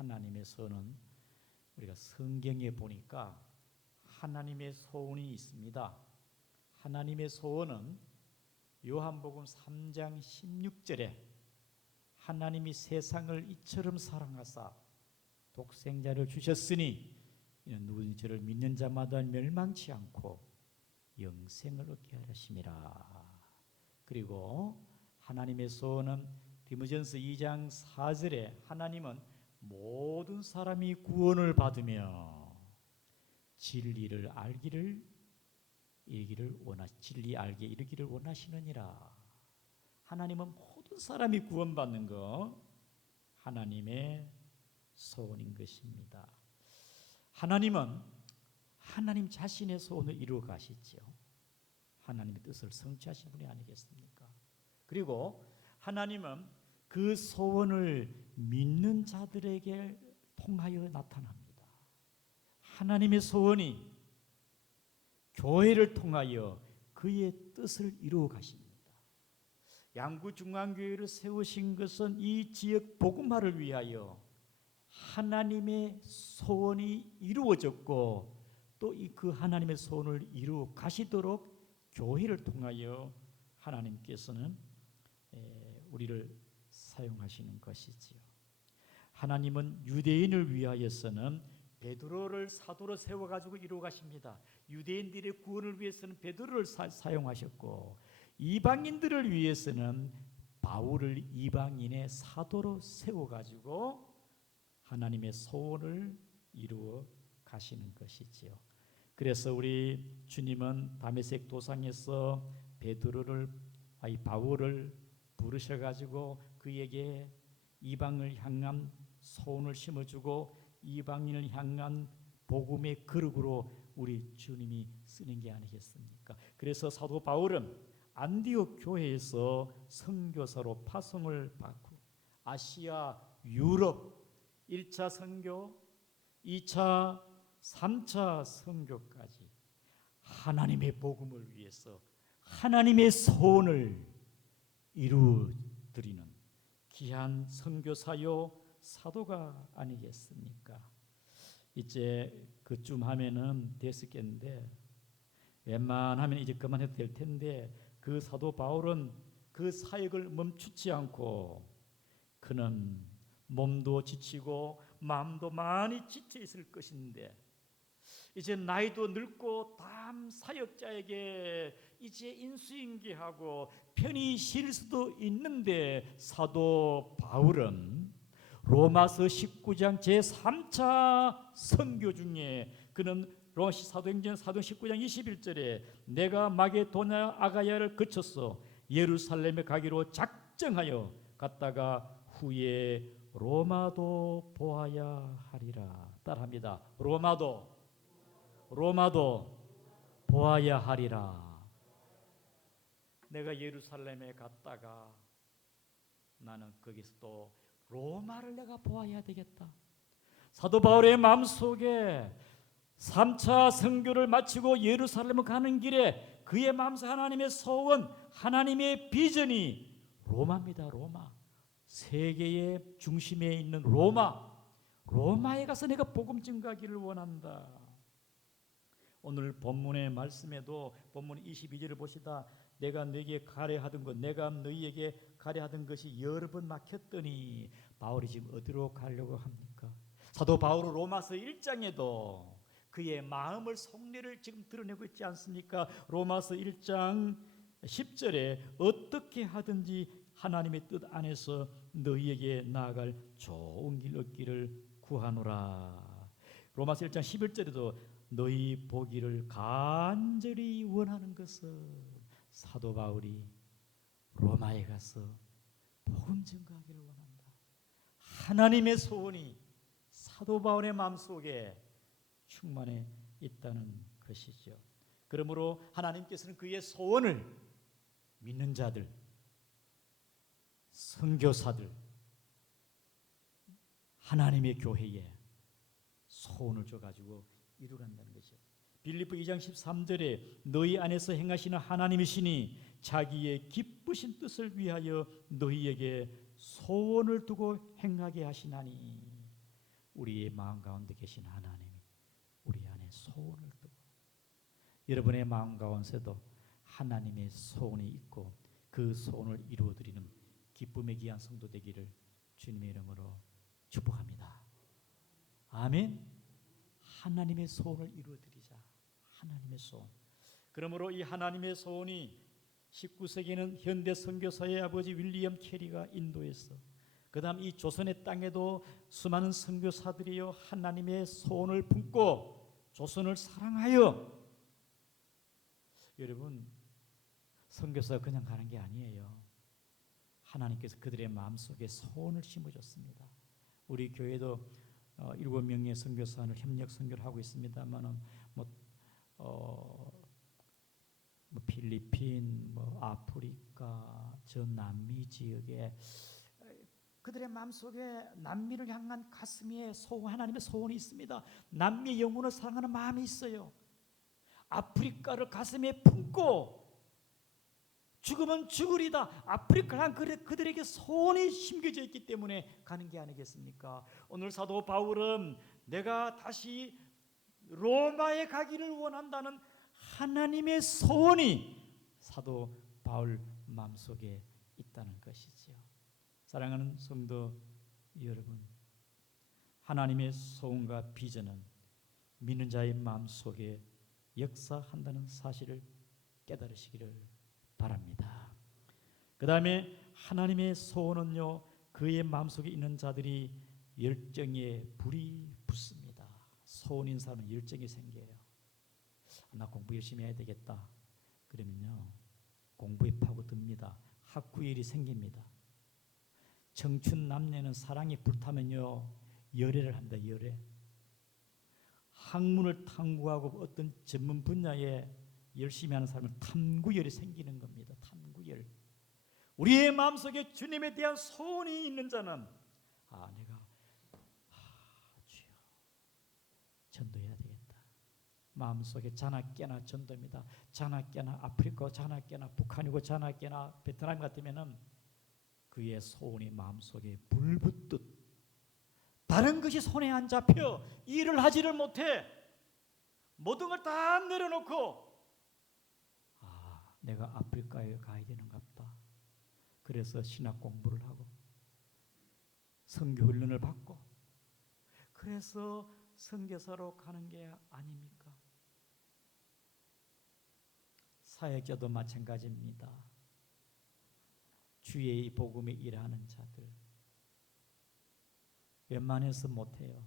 하나님의 소원은 우리가 성경에 보니까 하나님의 소원이 있습니다. 하나님의 소원은 요한복음 3장 16절에 하나님이 세상을 이처럼 사랑하사 독생자를 주셨으니 이는 누구든지 저를 믿는 자마다 멸망치 않고 영생을 얻게 하심이라. 그리고 하나님의 소원은 디모전서 2장 4절에 하나님은 모든 사람이 구원을 받으며 진리를 알기를 진리 알게 이르기를 원하시느니라. 하나님은 모든 사람이 구원받는 것 하나님의 소원인 것입니다. 하나님은 하나님 자신의 소원을 이루어 가시죠. 하나님의 뜻을 성취하신 분이 아니겠습니까? 그리고 하나님은 그 소원을 믿는 자들에게 통하여 나타납니다. 하나님의 소원이 교회를 통하여 그의 뜻을 이루어 가십니다. 양구중앙교회를 세우신 것은 이 지역 복음화를 위하여 하나님의 소원이 이루어졌고 또 그 하나님의 소원을 이루어 가시도록 교회를 통하여 하나님께서는 우리를 사용하시는 것이지요. 하나님은 유대인을 위하여서는 베드로를 사도로 세워가지고 이루어 가십니다. 유대인들의 구원을 위해서는 베드로를 사용하셨고 이방인들을 위해서는 바울을 이방인의 사도로 세워가지고 하나님의 소원을 이루어 가시는 것이지요. 그래서 우리 주님은 다메섹 도상에서 바울을 부르셔가지고 그에게 이방을 향한 소원을 심어주고 이방인을 향한 복음의 그릇으로 우리 주님이 쓰는 게 아니겠습니까? 그래서 사도 바울은 안디옥 교회에서 선교사로 파송을 받고 아시아, 유럽 1차 선교, 2차, 3차 선교까지 하나님의 복음을 위해서 하나님의 소원을 이루어드리는 귀한 선교사요 사도가 아니겠습니까? 이제 그쯤 하면은 됐었겠는데 웬만하면 이제 그만해도 될 텐데 그 사도 바울은 그 사역을 멈추지 않고 그는 몸도 지치고 마음도 많이 지쳐 있을 것인데 이제 나이도 늙고 다음 사역자에게 이제 인수인계하고 편히 쉴 수도 있는데 사도 바울은 로마서 19장 제3차 선교 중에 그는 사도행전 19장 21절에 내가 마게도냐 아가야를 거쳐서 예루살렘에 가기로 작정하여 갔다가 후에 로마도 보아야 하리라. 따라합니다. 로마도 보아야 하리라. 내가 예루살렘에 갔다가 나는 거기서 또 로마를 내가 보아야 되겠다. 사도 바울의 마음속에 3차 선교를 마치고 예루살렘을 가는 길에 그의 마음속 하나님의 소원, 하나님의 비전이 로마입니다. 로마. 세계의 중심에 있는 로마에 가서 내가 복음 증거하기를 원한다. 오늘 본문의 말씀에도 본문 22절을 보시다 내가 너희에게 가려하던 것 내가 너희에게 가려하던 것이 여러 번 막혔더니 바울이 지금 어디로 가려고 합니까? 사도 바울은 로마서 1장에도 그의 마음을 속내를 지금 드러내고 있지 않습니까? 로마서 1장 10절에 어떻게 하든지 하나님의 뜻 안에서 너희에게 나아갈 좋은 길 얻기를 구하노라. 로마서 1장 11절에도 너희 보기를 간절히 원하는 것은 사도 바울이 로마에 가서 복음 증거하기를 원한다. 하나님의 소원이 사도 바울의 마음속에 충만해 있다는 것이죠. 그러므로 하나님께서는 그의 소원을 믿는 자들, 선교사들, 하나님의 교회에 소원을 줘가지고 이루간다는 것이죠. 빌립보 2장 13절에 너희 안에서 행하시는 하나님이시니 자기의 기쁘신 뜻을 위하여 너희에게 소원을 두고 행하게 하시나니 우리의 마음 가운데 계신 하나님이 우리 안에 소원을 두고 여러분의 마음 가운데도 하나님의 소원이 있고 그 소원을 이루어드리는 기쁨의 귀한 성도 되기를 주님의 이름으로 축복합니다. 아멘. 하나님의 소원을 이루어드리자. 하나님의 소원. 그러므로 이 하나님의 소원이 19세기에는 현대 선교사의 아버지 윌리엄 캐리가 인도에서 그 다음 이 조선의 땅에도 수많은 선교사들이요 하나님의 소원을 품고 조선을 사랑하여 여러분 선교사가 그냥 가는 게 아니에요. 하나님께서 그들의 마음속에 소원을 심어줬습니다. 우리 교회도 7명의 선교사를 협력 선교를 하고 있습니다만은 필리핀, 아프리카, 전 남미 지역에 그들의 마음속에 남미를 향한 가슴에 하나님의 소원이 있습니다. 남미의 영혼을 사랑하는 마음이 있어요. 아프리카를 가슴에 품고 죽으면 죽으리다. 아프리카를 향한 그들에게 소원이 심겨져 있기 때문에 가는 게 아니겠습니까? 오늘 사도 바울은 내가 다시 로마에 가기를 원한다는 하나님의 소원이 사도 바울 마음속에 있다는 것이지요. 사랑하는 성도 여러분, 하나님의 소원과 비전은 믿는 자의 마음속에 역사한다는 사실을 깨달으시기를 바랍니다. 그 다음에 하나님의 소원은요, 그의 마음속에 있는 자들이 열정에 불이 붙습니다. 소원인 사람은 열정이 생겨요. 나 공부 열심히 해야 되겠다. 그러면요, 공부에 파고듭니다. 학구열이 생깁니다. 청춘 남녀는 사랑이 불타면요, 열애를 합니다. 열애. 학문을 탐구하고 어떤 전문 분야에 열심히 하는 사람은 탐구열이 생기는 겁니다. 탐구열. 우리의 마음속에 주님에 대한 소원이 있는 자는 내가 주여 전도해야 되겠다. 마음속에 자나깨나 전도입니다. 자나깨나 아프리카, 자나깨나 북한이고 자나깨나 베트남 같으면은 그의 소원이 마음속에 불붙듯 다른 것이 손에 안 잡혀 일을 하지를 못해 모든 걸 다 내려놓고 내가 아프리카에 가야 되는갑다. 그래서 신학 공부를 하고 선교 훈련을 받고 그래서 선교사로 가는 게 아닙니까? 사역자도 마찬가지입니다. 주의 복음에 일하는 자들 웬만해서 못해요.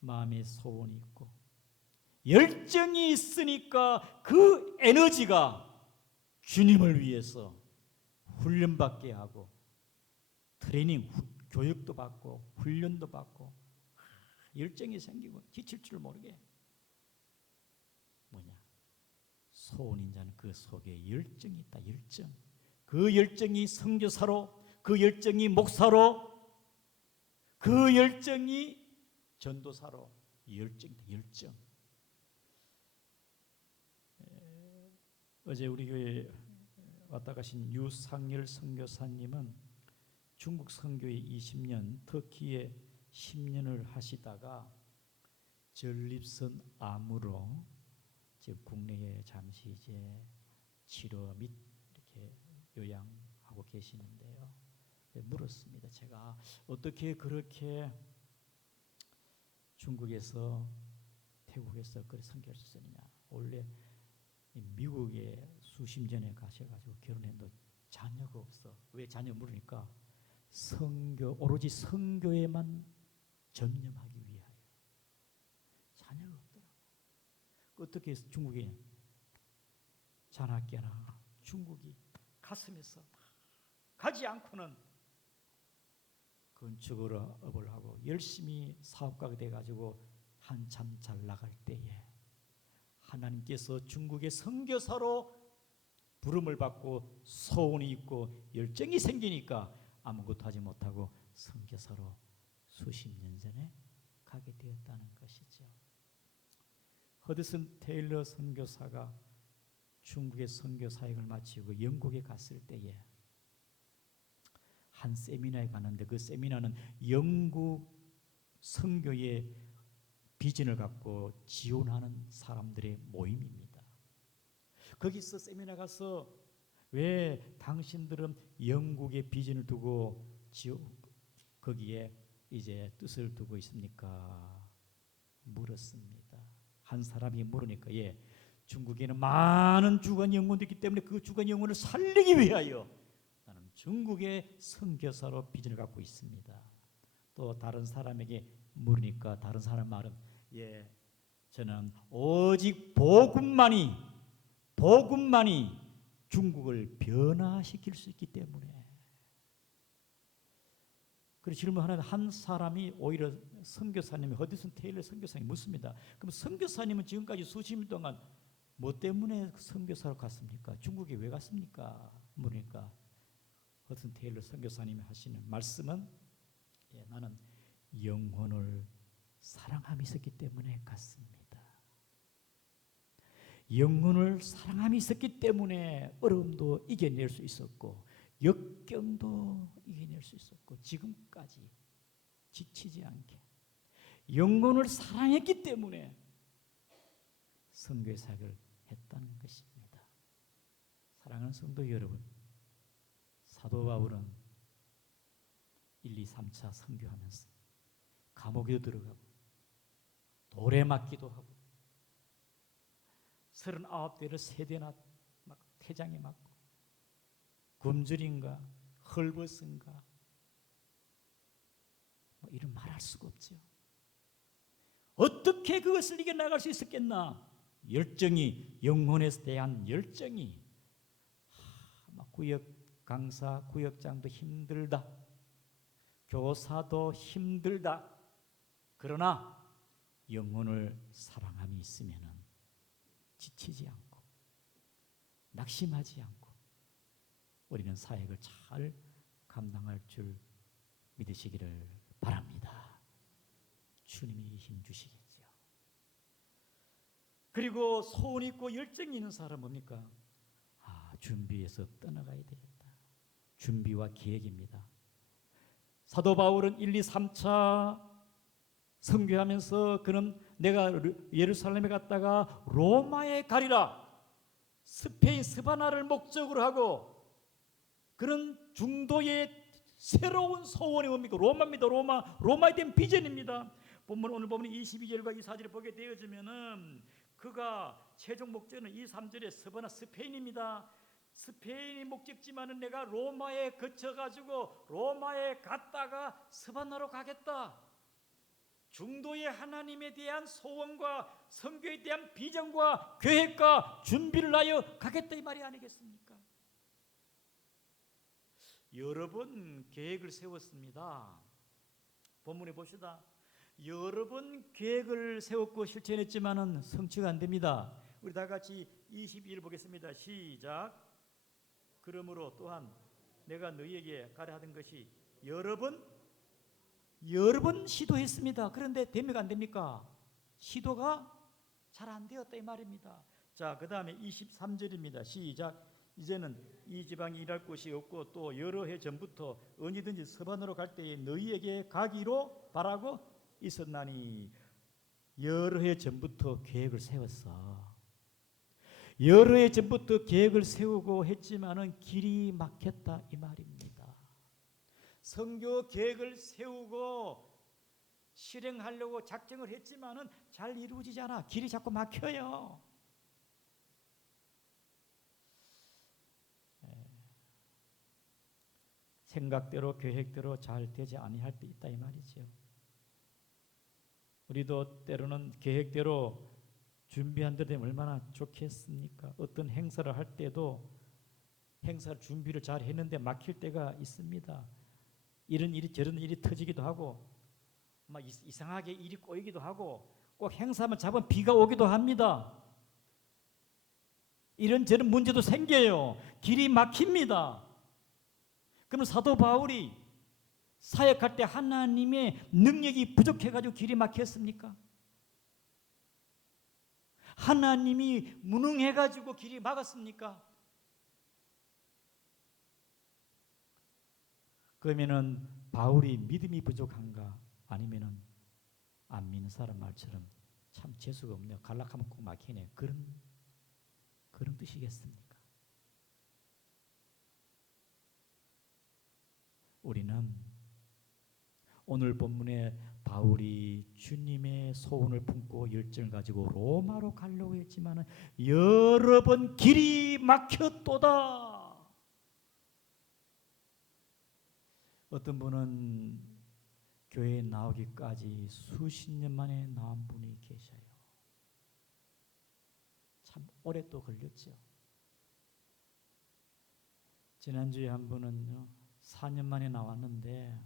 마음에 소원이 있고 열정이 있으니까 그 에너지가 주님을 위해서 훈련받게 하고 트레이닝, 교육도 받고 훈련도 받고 열정이 생기고 지칠 줄 모르게 소원인 자는 그 속에 열정이 있다. 열정. 그 열정이 선교사로, 그 열정이 목사로, 그 열정이 전도사로 열정이다. 열정. 어제 우리 교회에 왔다 가신 유상열 선교사님은 중국 선교에 20년, 터키에 10년을 하시다가 전립선 암으로 지금 국내에 잠시 이제 치료 및 이렇게 요양하고 계시는데요. 물었습니다. 제가 어떻게 그렇게 중국에서 태국에서 그렇게 선교할 수 있느냐. 원래 미국에 수십 년에 가셔가지고 결혼했는데 자녀가 없어. 왜 자녀 물으니까 선교, 오로지 선교에만 전념하기 위하여 자녀가 없더라고. 어떻게 중국에 자나깨나 중국이 가슴에서 가지 않고는 건축으로 업을 하고 열심히 사업가가 돼가지고 한참 잘 나갈 때에 하나님께서 중국의 선교사로 부름을 받고 소원이 있고 열정이 생기니까 아무것도 하지 못하고 선교사로 수십 년 전에 가게 되었다는 것이죠. 허드슨 테일러 선교사가 중국의 선교 사역을 마치고 영국에 갔을 때에 한 세미나에 갔는데 그 세미나는 영국 선교의 비전을 갖고 지원하는 사람들의 모임입니다. 거기서 세미나 가서 왜 당신들은 영국의 비전을 두고 거기에 이제 뜻을 두고 있습니까? 물었습니다. 한 사람이 물으니까 중국에는 많은 주간 영혼이 있기 때문에 그 주간 영혼을 살리기 위하여 나는 중국의 선교사로 비전을 갖고 있습니다. 또 다른 사람에게 물으니까 다른 사람 말은 저는 오직 복음만이 중국을 변화시킬 수 있기 때문에. 그리고 질문 하나, 한 사람이 오히려 선교사님이 허드슨 테일러 선교사님이 묻습니다. 그럼 선교사님은 지금까지 수십 년 동안 뭐 때문에 선교사로 갔습니까? 중국에 왜 갔습니까? 물으니까 허드슨 테일러 선교사님이 하시는 말씀은 나는 영혼을 사랑함이 있었기 때문에 갔습니다. 영혼을 사랑함이 있었기 때문에 어려움도 이겨낼 수 있었고 역경도 이겨낼 수 있었고 지금까지 지치지 않게 영혼을 사랑했기 때문에 선교의 사역을 했다는 것입니다. 사랑하는 성도 여러분, 사도 바울은 1, 2, 3차 선교하면서 감옥에도 들어가고 돌에 맞기도 하고 39대를 세대나 막 태장에 맞고 굶주림과 헐벗음과 이런 말할 수가 없죠. 어떻게 그것을 이겨나갈 수 있었겠나? 열정이, 영혼에 대한 열정이 구역 강사, 구역장도 힘들다. 교사도 힘들다. 그러나 영혼을 사랑함이 있으면 지치지 않고 낙심하지 않고 우리는 사역을 잘 감당할 줄 믿으시기를 바랍니다. 주님이 힘 주시겠죠. 그리고 소원 있고 열정이 있는 사람은 뭡니까? 준비해서 떠나가야 되겠다. 준비와 계획입니다. 사도 바울은 1, 2, 3차 선교하면서 그는 내가 예루살렘에 갔다가 로마에 가리라. 스페인 스바나를 목적으로 하고 그는 중도의 새로운 소원이 뭡니까? 로마입니다. 로마에 대한 비전입니다. 오늘 보면 22절과 24절을 보게 되어지면은 그가 최종 목적은 2, 3절에 스바나 스페인입니다. 스페인이 목적지만은 내가 로마에 거쳐가지고 로마에 갔다가 스바나로 가겠다. 중도의 하나님에 대한 소원과 선교에 대한 비전과 계획과 준비를 하여 가겠다 이 말이 아니겠습니까? 여러 번 계획을 세웠습니다. 본문에 봅시다. 여러 번 계획을 세웠고 실천했지만은 성취가 안 됩니다. 우리 다 같이 22절 보겠습니다. 시작. 그러므로 또한 내가 너희에게 가려 하던 것이 여러 번 시도했습니다. 그런데 됩니까 안 됩니까? 시도가 잘 안 되었다 이 말입니다. 자, 그 다음에 23절입니다. 시작. 이제는 이 지방에 일할 곳이 없고 또 여러 해 전부터 어디든지 서반으로 갈 때에 너희에게 가기로 바라고 있었나니. 여러 해 전부터 계획을 세웠어. 여러 해 전부터 계획을 세우고 했지만은 길이 막혔다 이 말입니다. 선교 계획을 세우고 실행하려고 작정을 했지만은 잘 이루어지지 않아. 길이 자꾸 막혀요. 생각대로 계획대로 잘 되지 아니할 때 있다 이 말이죠. 우리도 때로는 계획대로 준비한 대로 되면 얼마나 좋겠습니까? 어떤 행사를 할 때도 행사 준비를 잘 했는데 막힐 때가 있습니다. 이런 일이 저런 일이 터지기도 하고 막 이상하게 일이 꼬이기도 하고 꼭 행사만 잡으면 비가 오기도 합니다. 이런저런 문제도 생겨요. 길이 막힙니다. 그럼 사도 바울이 사역할 때 하나님의 능력이 부족해가지고 길이 막혔습니까? 하나님이 무능해가지고 길이 막았습니까? 그러면은 바울이 믿음이 부족한가? 아니면은 안 믿는 사람 말처럼 참 재수가 없네요. 갈락하면 꼭 막히네. 그런 뜻이겠습니까? 우리는 오늘 본문에 바울이 주님의 소원을 품고 열정을 가지고 로마로 가려고 했지만 여러 번 길이 막혔도다. 어떤 분은 교회에 나오기까지 수십 년 만에 나온 분이 계셔요. 참 오래 또 걸렸죠. 지난주에 한 분은 4년 만에 나왔는데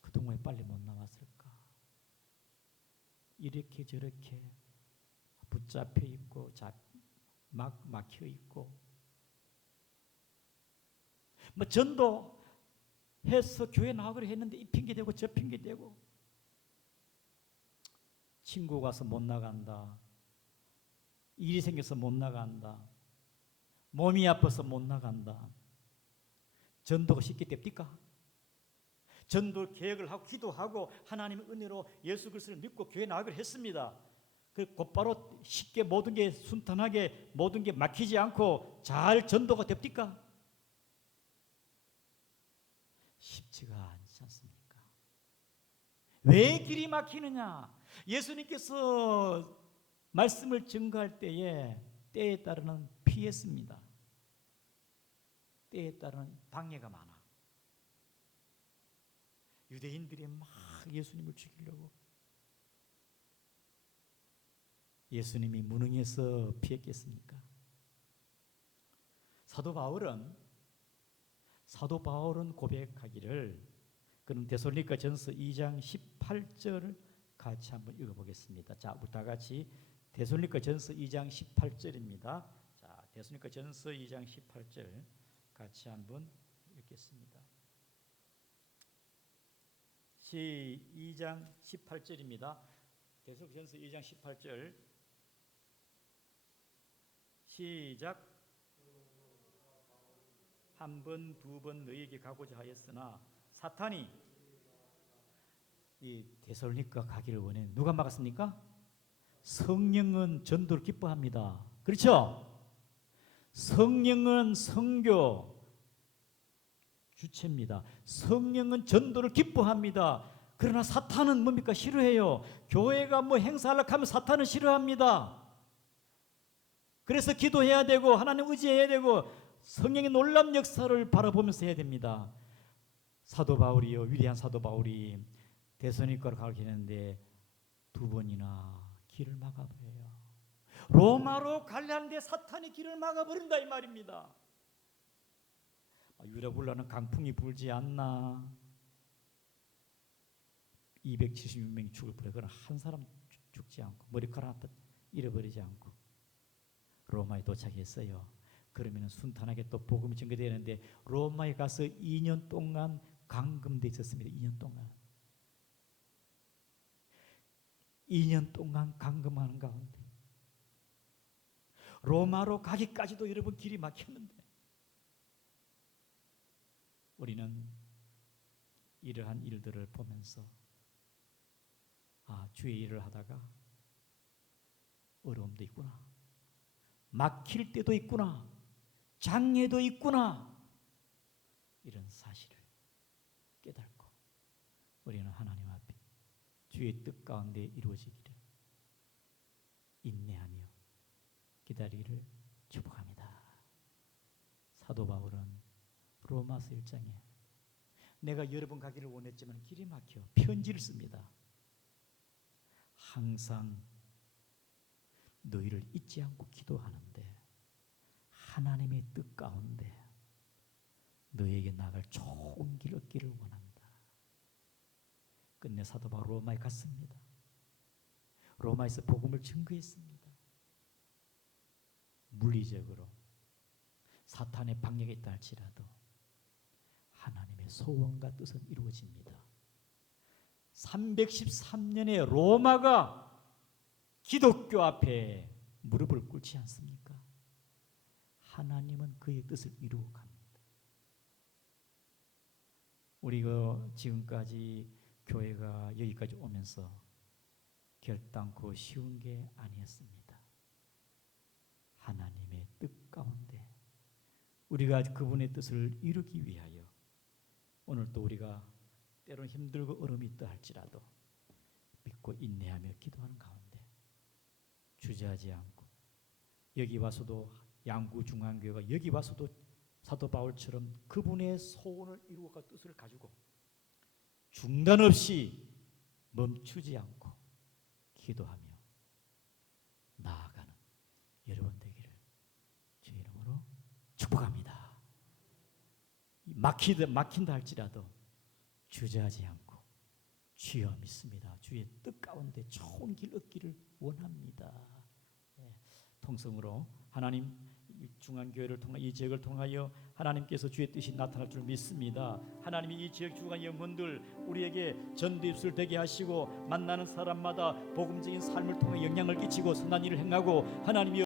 그동안 왜 빨리 못 나왔을까? 이렇게 저렇게 붙잡혀 있고 막혀 있고 뭐 전도 해서 교회 나가기로 했는데 이 핑계 대고 저 핑계 대고 친구가 와서 못 나간다. 일이 생겨서 못 나간다. 몸이 아파서 못 나간다. 전도가 쉽게 됩니까? 전도 계획을 하고 기도하고 하나님의 은혜로 예수 그리스도를 믿고 교회 나가기로 했습니다. 그 곧바로 쉽게 모든 게 순탄하게 모든 게 막히지 않고 잘 전도가 됩니까? 쉽지가 않지 않습니까? 왜 길이 막히느냐? 예수님께서 말씀을 증거할 때에 따르는 피했습니다. 때에 따르는 방해가 많아. 유대인들이 막 예수님을 죽이려고 예수님이 무능해서 피했겠습니까? 사도 바울은 고백하기를 그럼 데살로니가전서 2장 18절을 같이 한번 읽어보겠습니다. 자, 우리 다 같이 데살로니가전서 2장 18절입니다. 자, 데살로니가전서 2장 18절 같이 한번 읽겠습니다. 2장 18절입니다. 데살로니가전서 2장 18절 시작. 한 번, 두 번 너희에게 가고자 하였으나 사탄이 이 데살로니가 가기를 원해. 누가 막았습니까? 성령은 전도를 기뻐합니다. 그렇죠? 성령은 선교 주체입니다. 성령은 전도를 기뻐합니다. 그러나 사탄은 뭡니까? 싫어해요. 교회가 뭐 행사하려고 하면 사탄은 싫어합니다. 그래서 기도해야 되고 하나님 의지해야 되고 성령의 놀라운 역사를 바라보면서 해야 됩니다. 사도 바울이요, 위대한 사도 바울이 데살로니가로 가게 했는데 두 번이나 길을 막아버려요. 로마로 가려는데 사탄이 길을 막아버린다 이 말입니다. 유라굴라는 강풍이 불지 않나 276명이 죽을 뻔해. 그러나 한 사람 죽지 않고 머리카락 하나 잃어버리지 않고 로마에 도착했어요. 그러면 순탄하게 또 복음이 전개되는데 로마에 가서 2년 동안 감금돼 있었습니다. 2년 동안. 2년 동안 감금하는 가운데 로마로 가기까지도 여러분 길이 막혔는데 우리는 이러한 일들을 보면서 주의 일을 하다가 어려움도 있구나. 막힐 때도 있구나. 장애도 있구나. 이런 사실을 깨닫고 우리는 하나님 앞에 주의 뜻 가운데 이루어지기를 인내하며 기다리기를 축복합니다. 사도 바울은 로마서 1장에 내가 여러 번 가기를 원했지만 길이 막혀 편지를 씁니다. 항상 너희를 잊지 않고 기도하는데 하나님의 뜻 가운데 너희에게 나갈 좋은 길 얻기를 원한다. 끝내 사도 바울 로마에 갔습니다. 로마에서 복음을 증거했습니다. 물리적으로 사탄의 방역에 있다 할지라도 하나님의 소원과 뜻은 이루어집니다. 313년의 로마가 기독교 앞에 무릎을 꿇지 않습니까? 하나님은 그의 뜻을 이루어 갑니다. 우리가 지금까지 교회가 여기까지 오면서 결단코 쉬운 게 아니었습니다. 하나님의 뜻 가운데 우리가 그분의 뜻을 이루기 위하여 오늘도 우리가 때로는 힘들고 어려움이 있다 할지라도 믿고 인내하며 기도하는 가운데 주저하지 않고 여기 와서도 양구중앙교회가 여기 와서도 사도 바울처럼 그분의 소원을 이루어가 뜻을 가지고 중단 없이 멈추지 않고 기도하며 나아가는 여러분 되기를 주의 이름으로 축복합니다. 막힌다 할지라도 주저하지 않고 주여 믿습니다. 주의 뜻 가운데 좋은 길 얻기를 원합니다. 통성으로 하나님 중앙교회를 통해 이 지역을 통하여 하나님께서 주의 뜻이 나타날 줄 믿습니다. 하나님이 이 지역 주간 영혼들 우리에게 전도입술 되게 하시고 만나는 사람마다 복음적인 삶을 통해 영향을 끼치고 선한 일을 행하고 하나님이